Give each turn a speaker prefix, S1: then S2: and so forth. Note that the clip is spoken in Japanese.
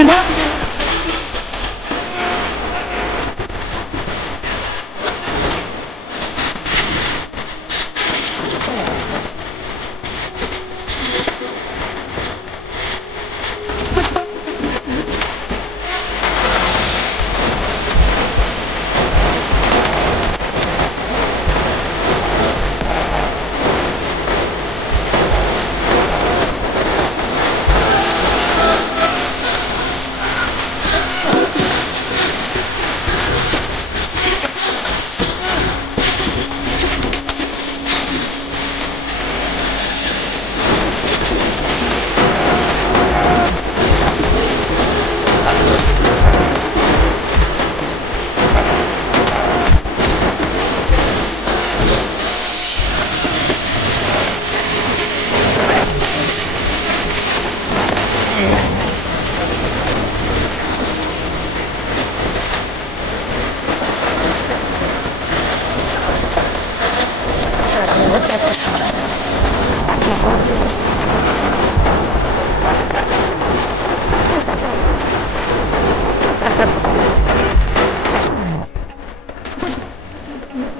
S1: We're